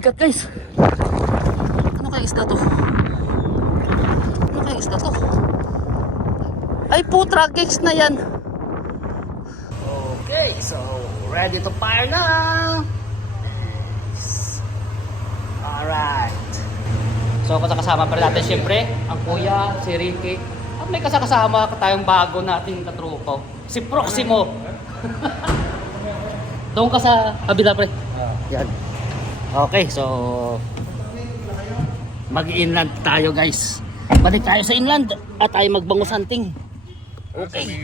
bigat guys. Ano kaya isda to? Ano kaya isda to? Ay putra, gigs na yan. Okay, so ready to fire na. Nice. Alright. So kasama pa rin natin syempre, ang kuya, si Ricky. At may kasakasama tayong bago nating katrupo, si Proximo. Doon ka sa kabila pre. Yan. Okay, so mag-inland tayo guys. Balik tayo sa inland at tayo magbangus hunting. Okay.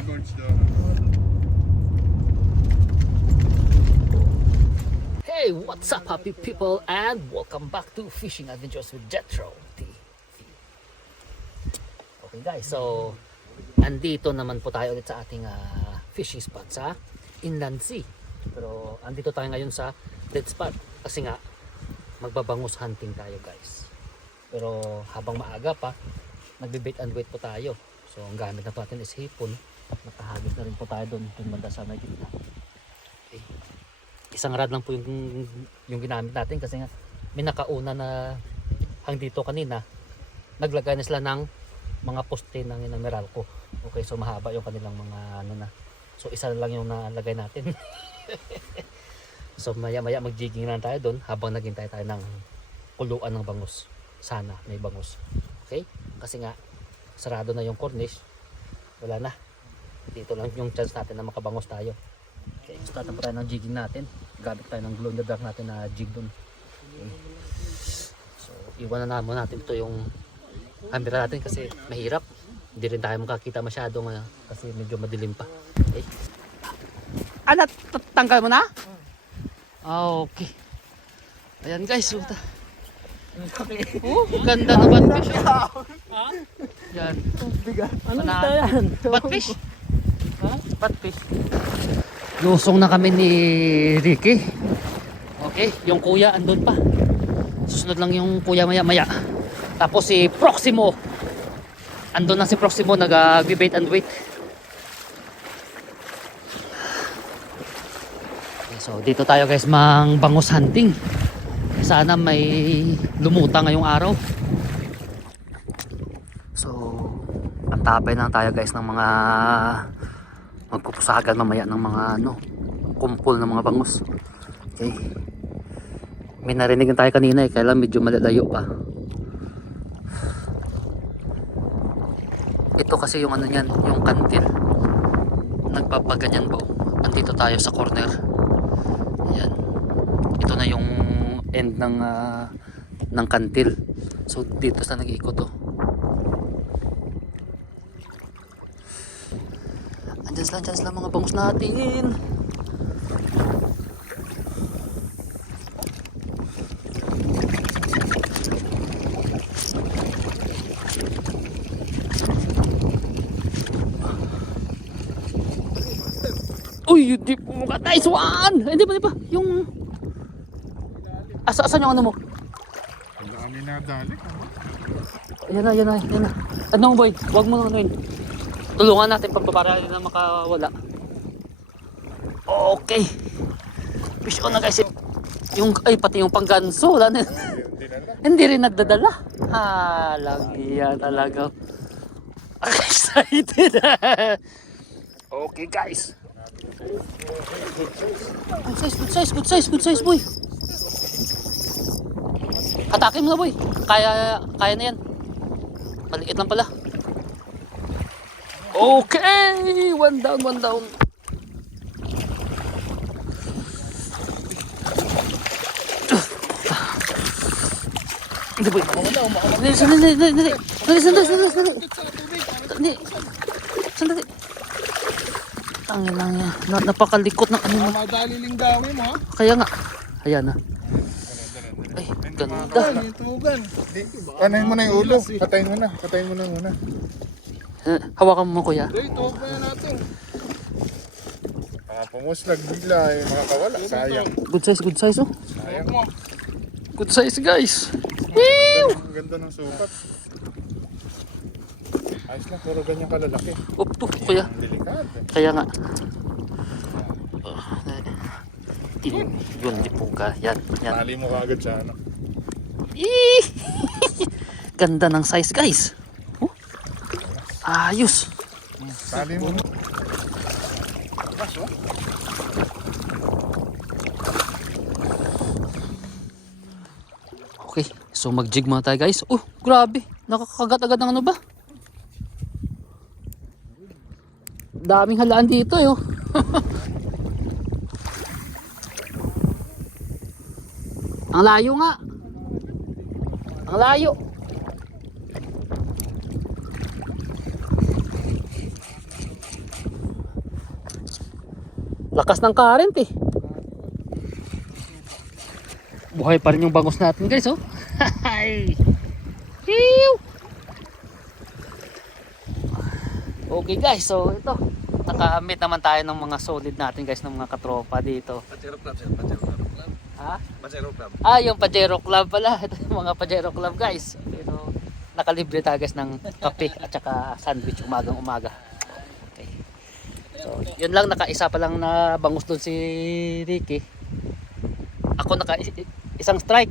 Hey, what's up happy people and welcome back to Fishing Adventures with Jetro TV. Okay guys, so andito naman po tayo ulit sa ating ah, fishing spot sa Inland Sea. Pero andito tayo ngayon sa dead spot kasi nga magbabangus hunting tayo guys. Pero habang maaga pa, nagbe-bait and wait po tayo. So ang gamit na po natin is hipon. Nakahagis na rin po tayo doon doon banda sa may gitna. Okay. Isang rad lang po yung, yung ginamit natin kasi nga may nakauna na hang dito kanina. Naglagay na sila ng mga poste ng, ng Meralco. Okay, so mahaba yung kanilang mga ano na. So isa lang yung nalagay natin. so maya maya mag-jigging na tayo doon habang naghintay tayo ng kuluan ng bangus. Sana may bangus. Okay? Kasi nga sarado na yung corniche. Wala na. Dito lang yung chance natin na makabangus tayo. Okay, start na po tayo ng jigging natin. Gamit tayo ng glow in the dark natin na jig doon. Okay. So, iwan na naman natin ito yung camera natin kasi mahirap. Hindi rin tayo makakita masyado nga kasi medyo madilim pa. Okay. Ah, natatanggal mo na? Ah, okay. Ayan guys, suta. Oh, ganda na batfish. Oh. Yan. Ano Pana- ito yan? Batfish? Ha? Batfish. Lusong na kami ni Ricky. Okay, yung kuya andun pa. Susunod lang yung kuya maya maya. Tapos si Proximo. Andun na si Proximo nag-bait and wait. So dito tayo guys mang bangus hunting. Sana may lumutang ngayong araw. So, antapay lang tayo guys ng mga magpupusagan mamaya ng mga ano, kumpul ng mga bangus. Okay. May narinig na tayo kanina eh, kaya medyo malalayo pa. Ito kasi yung ano niyan, yung kantil. Nagpapaganyan ba? Andito tayo sa corner. Yan. Ito na yung end ng ah, ng kantil. So dito sa nag-iikot to. Andyan sila, andyan sila mga bangus natin. Uy, di po mukha nice one! Hindi ba, di ba? Yung... Asa, asan yung ano mo? Ang dami na dali. Ayan na, ayan na, ayan na. Ano boy, wag mo nang ano yun. Tulungan natin pagpapara na makawala. Okay. Fish on na guys. Yung, ay pati yung pangganso, wala na. Hindi rin nagdadala. Halang iya talaga. Excited. okay guys. Good size, good size, good size, boy. Hatakin mo na boy. Kaya, kaya na yan. Maliit lang pala. Okay! One down, one down. Hindi boy. Sandali, sandali, sandali. Sandali, sandali, sandali, sandali. Sandali. Sandali. Tangin lang yan. Na, napakalikot ng ano mo. Madali linggawi mo ha. Kaya nga. Ayan na. Ay, ganda. Itugan. Panayin mo na yung ulo. Patayin mo na. Patayin mo na muna. Eh, Hawakan mo kuya. Hey, itugan na natin. Mga pumuslag bigla eh. Makakawala. Sayang. Good size, good size oh. Sayang. Good size guys. Ang ganda ng sukat. Ayos lang. Puro ganyan kalalaki. Up to kuya. Delikado. Kaya nga. Yun, yun, lipuga. Yan, yan. Tali mo kaagad sa ano. Ganda ng size guys. Oh. Ayos. Tali mo. Okay, so mag-jig muna tayo guys. Oh, grabe. Nakakagat agad ng ano ba? Daming halaan dito eh. Oh. Ang layo nga. Ang layo. Lakas ng current eh. Buhay pa rin yung bangus natin guys oh. Hiu. Okay guys, so ito. Nakamit naman tayo ng mga solid natin guys ng mga katropa dito. Pajero Club sir, Pajero Club. Ha? Pajero Club. Ah, yung Pajero Club pala. Ito yung mga Pajero Club guys. Pero nakalibre tayo guys ng kape at saka sandwich umagang umaga. Okay. So, yun lang nakaisa pa lang na bangus doon si Ricky. Ako naka isang strike.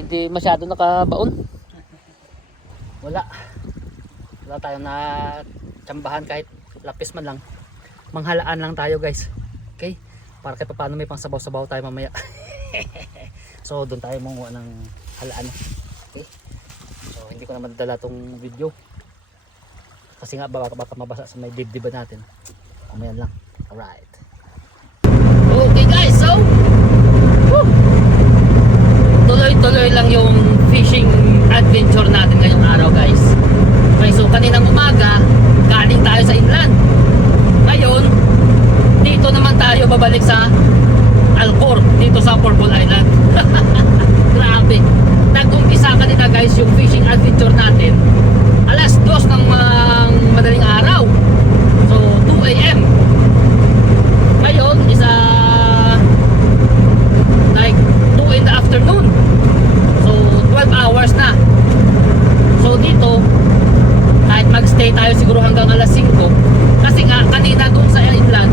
Hindi masyado nakabaon. Wala. Wala tayong na tsambahan kahit lapis man lang. Manghalaan lang tayo guys. Okay? Para kahit paano may pang sabaw-sabaw tayo mamaya. so doon tayo manguha ng halaan. Okay? So hindi ko na madala tong video. Kasi nga baka, baka mabasa sa may dibdiba natin. Mamaya lang. Alright. Okay guys, so tuloy-tuloy lang yung fishing adventure natin ngayong araw guys. Okay, so kaninang umaga, galing tayo sa inland. Ngayon, dito naman tayo babalik sa Alcor, dito sa Purple Island. Grabe. Nag-umpisa kanina guys yung fishing adventure natin. Alas 2 ng mga madaling araw. So, 2 a.m. Ngayon, isa like 2 in the afternoon. So, 12 hours na. So, dito, magstay tayo siguro hanggang alas 5 kasi nga kanina doon sa inland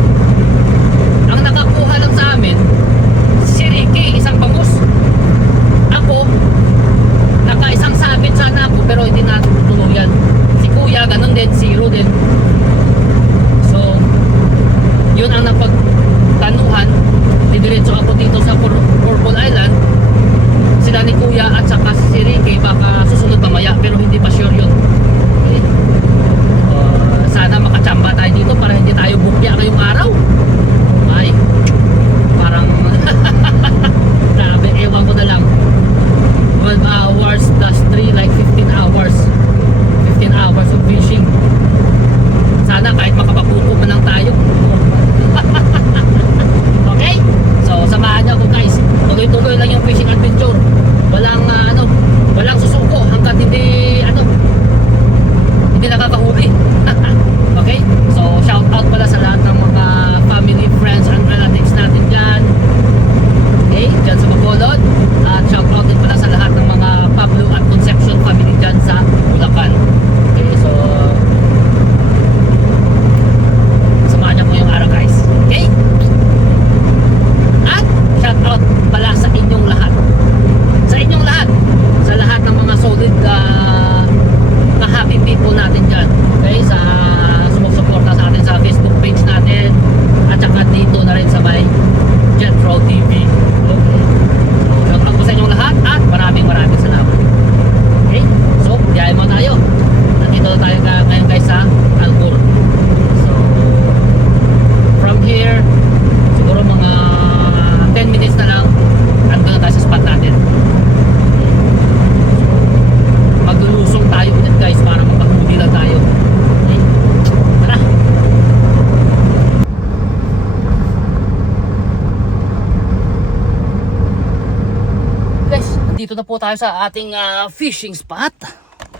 tayo sa ating ah, fishing spot.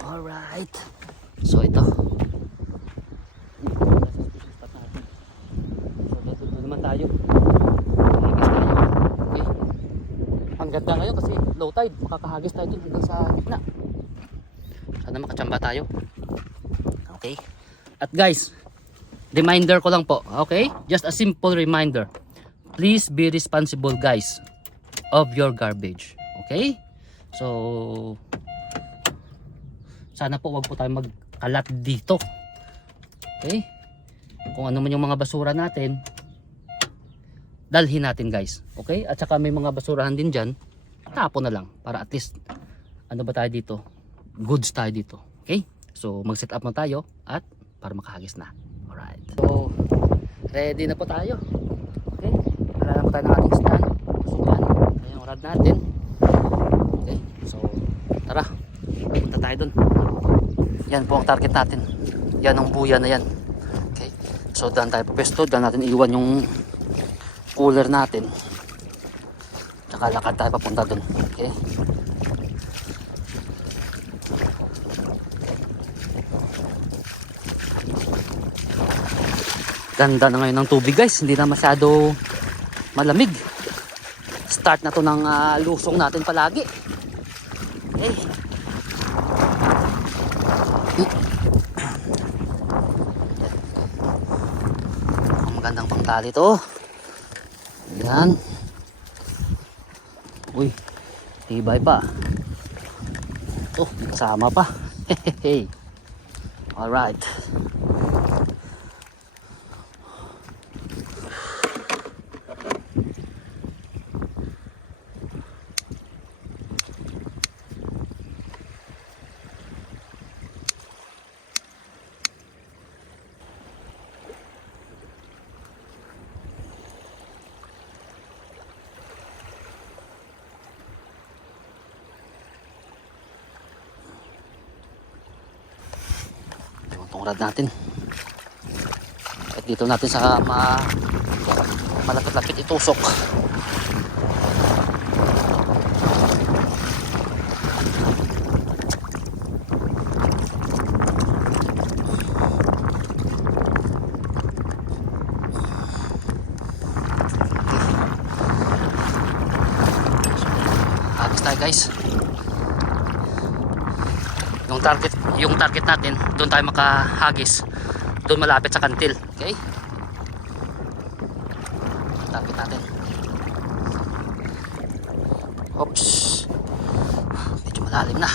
Alright. So ito. So dito naman tayo. Hagis tayo. Okay. Ang ganda ngayon kasi low tide. Makakahagis tayo dun hanggang sa gitna. Sana makachamba tayo. Okay. At guys, reminder ko lang po, okay? Just a simple reminder. please be responsible guys of your garbage. Okay? So, sana po wag po tayo magkalat dito. Okay? Kung ano man yung mga basura natin, dalhin natin guys. Okay? At saka may mga basurahan din dyan, tapo na lang para at least ano ba tayo dito? Goods tayo dito. Okay? So, mag-set up na tayo at para makahagis na. Alright. So, ready na po tayo. Okay? Wala na po tayo ng ating stand. Sukan. Ayan rod natin. Okay? So, tara. Punta tayo dun. Yan po ang target natin. Yan ang buya na yan. Okay? So, daan tayo papesto. Daan natin iwan yung cooler natin. Tsaka lakad tayo papunta dun. Okay? Ganda na ngayon ng tubig guys. Hindi na masyado malamig. Start na to ng ah, lusong natin palagi. Ang magandang pangtali to. Yan. Uy, tibay pa. Oh, kasama pa. Hehehe. Alright. Yung natin. At dito natin sa ma malapit-lapit itusok. Guys yung target yung target natin doon tayo makahagis. Doon malapit sa kantil. Okay? Target natin. Oops. Medyo malalim na.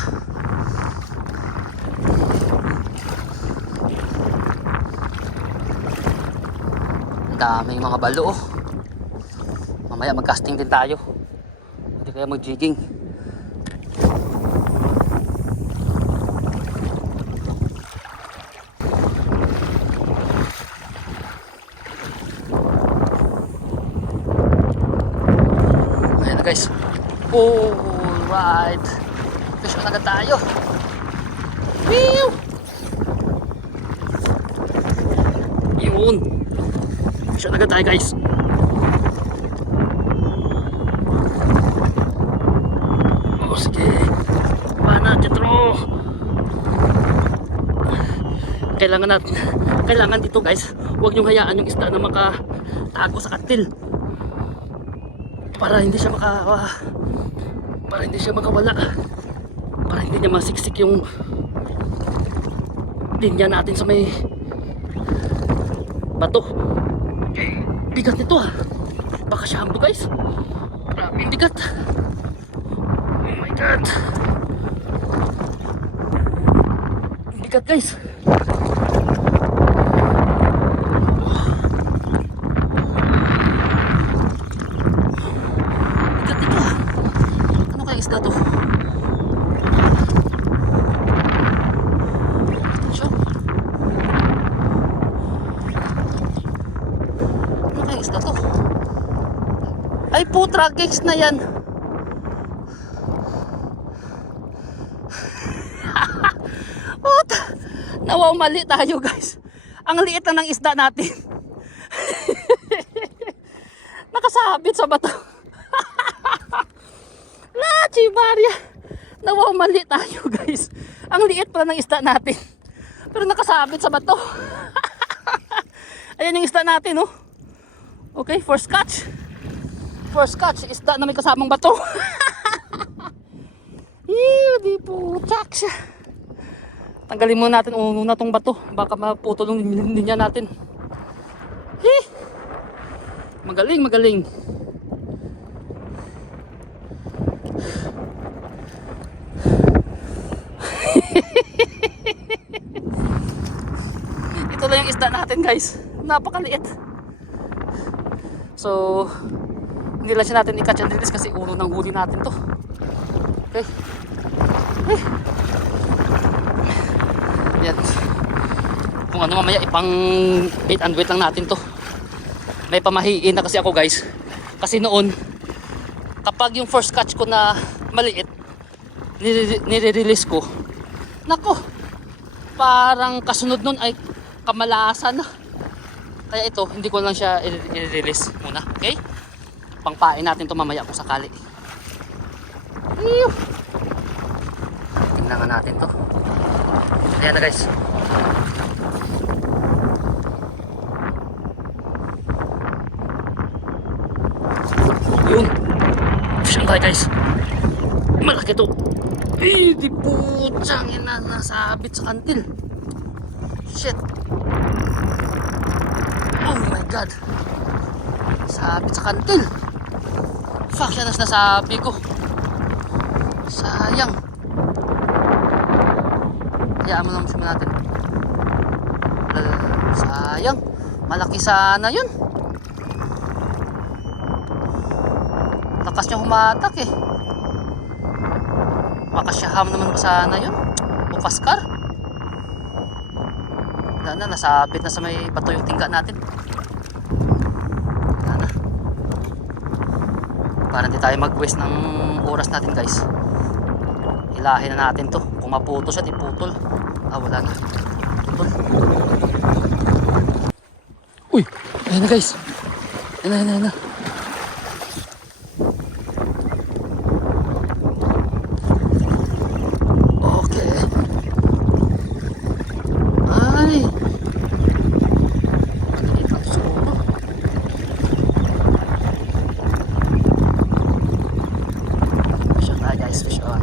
Ang daming mga balo oh. mamaya mag casting din tayo. Hindi kaya mag jigging Ayan na guys. Alright. Fish on agad tayo. Whew! Yun. Fish on agad tayo guys. Oh, sige. Kailangan natin, kailangan dito guys, huwag niyong hayaan yung isda na makatago sa katil para hindi siya maka ah, para hindi siya makawala. Para hindi niya masiksik yung linya natin sa may bato. Bigat nito ah. Baka shampoo guys. Grabe yung bigat. Oh my god. Bigat guys bigat nito ah ano kaya isda to Siya. Ano kaya isda to? Gigs na yan. Puta, nawaw mali tayo guys. Ang liit na ng isda natin. Nakasabit sa bato. Lachi Maria. Nawaw mali tayo guys. Ang liit pala ng isda natin. Pero nakasabit sa bato. Ayan yung isda natin, oh. Okay, first catch. First catch, isda na may kasamang bato. Ew, di po, siya. Tanggalin muna natin uno na tong bato. Baka maputol yung linya natin. Hey! Magaling, magaling. Ito lang yung isda natin guys. Napakaliit. So, hindi lang siya natin i-catch and kasi ulo ng huli natin to. Okay. Eh. Kung ano mamaya ipang bait and wait lang natin to. May pamahiin na kasi ako guys. Kasi noon, kapag yung first catch ko na maliit, nire- nire-release ko, nako, parang kasunod nun ay kamalasan. Kaya ito, hindi ko lang siya i-release muna. Okay? Pangpain natin to mamaya kung sakali. Tingnan nga natin to. Ayan na guys. Yun. Fishing tayo guys. Malaki to. Eh, di putsang ina nasabit sa kantil. Shit. Oh my god. Sabit sa kantil. Fuck yan ang nasabi ko. Sayang. Hayaan mo naman siya natin. Lal, sayang. Malaki sana yun. Lakas niya humatak eh. Makasyaham naman ba sana yun? O paskar? Wala na, nasabit na sa may bato yung tingga natin. Wala na. Para hindi tayo mag-waste ng oras natin guys. Hilahin na natin to. Kung maputo siya, di putol. Ah, wala na. Putol. Uy! Ayan na guys. Ayan na, ayan na, ayan na. Okay. Ay. Maliit lang siguro. Fish on tayo guys, fish on.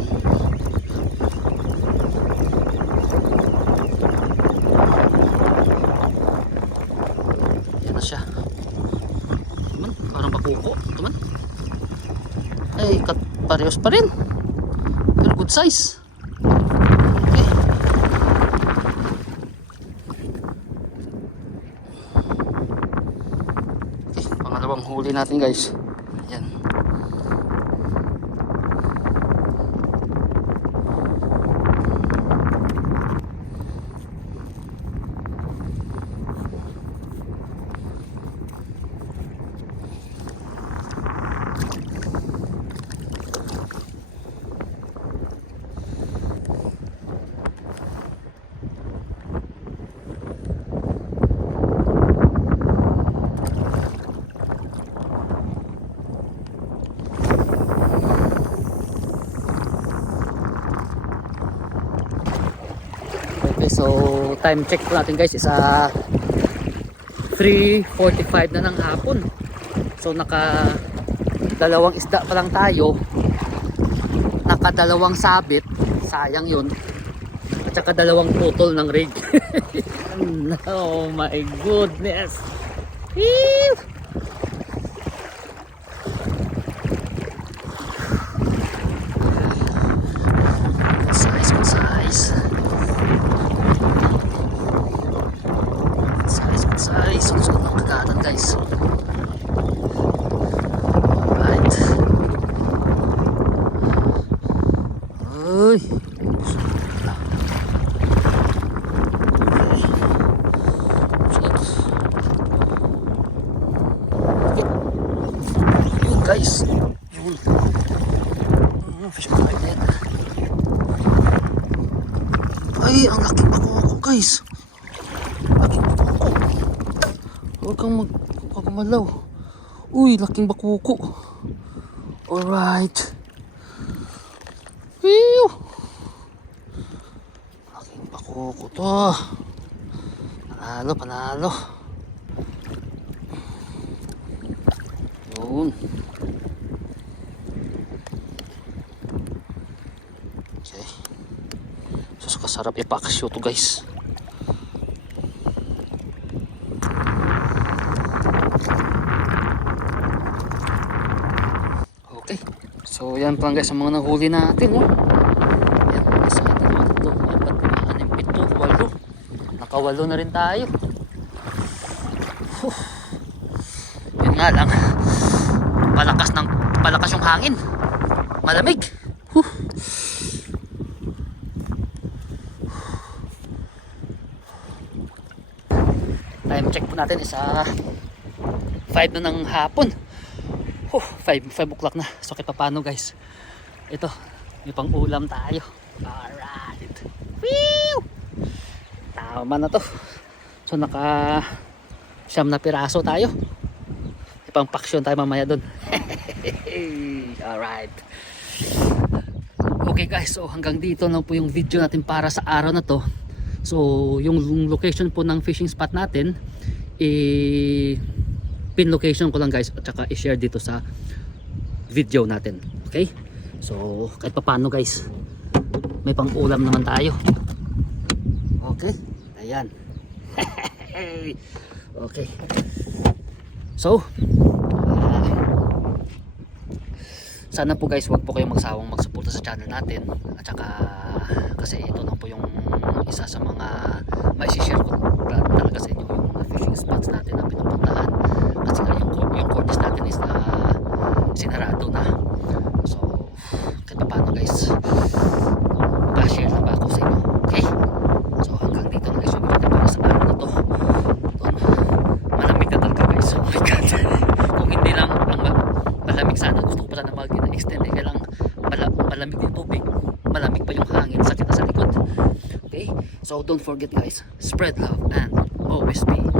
Yan na siya. Ito man, parang pakuko. Ito man. Ay, kat parehas pa rin. Pero good size. Okay. Okay, pangalawang huli natin guys. Yan. Okay, so time check po natin guys is ah 3.45 na ng hapon. So naka dalawang isda pa lang tayo. Naka dalawang sabit. Sayang yun. At saka dalawang putol ng rig. oh my goodness. Ew! Good size, good size. Size, good size. Sunod ng kagatan guys. Alright. Uy. Okay. Sunod. Okay. Yun guys. Yun. Mm, fish magnet. Ay, ang laki pa ko guys. Laking bakuko. Huwag kang mag... Huwag kang malaw. Uy, laking bakuko. Alright. Whew. Laking bakuko to. Panalo, panalo. Yun. Okay. Sus, kasarap ipakasyo to guys. So yan pa guys ang mga nahuli natin no. Yan, isa, dalawa, tatlo, apat, lima, anim, pito, walo. Nakawalo na rin tayo. Whew. Yun nga lang. Palakas ng palakas yung hangin. Malamig. Whew. Time check po natin is ah, 5 na ng hapon. Huh, 5, 5 o'clock na. So kahit paano guys. Ito, may pang ulam tayo. Alright. Whew! Tama na to. So naka siyam na piraso tayo. Ipang paksyon tayo mamaya dun. Alright. Okay guys, so hanggang dito na po yung video natin para sa araw na to. So yung location po ng fishing spot natin, i pin location ko lang guys at saka i-share dito sa video natin. Okay? So kahit paano guys, may pang ulam naman tayo. Okay? Ayan. okay. So, ah, sana po guys wag po kayong magsawang magsuporta sa channel natin at saka kasi ito na po yung isa sa mga may share ko ta- talaga sa inyo yung mga fishing spots natin na pinupuntahan kasi nga yung, cor- yung cornice natin is na sinarado na so kahit pa paano guys pa-share na ba ako sa inyo okay so hanggang dito na guys yung video para sa araw na to Doon, malamig na talaga guys oh my god kung hindi lang ang ma- malamig sana gusto ko pala na mag extend eh kaya lang mala- malamig yung tubig malamig pa yung hangin sakit na sa likod okay so don't forget guys spread love and always be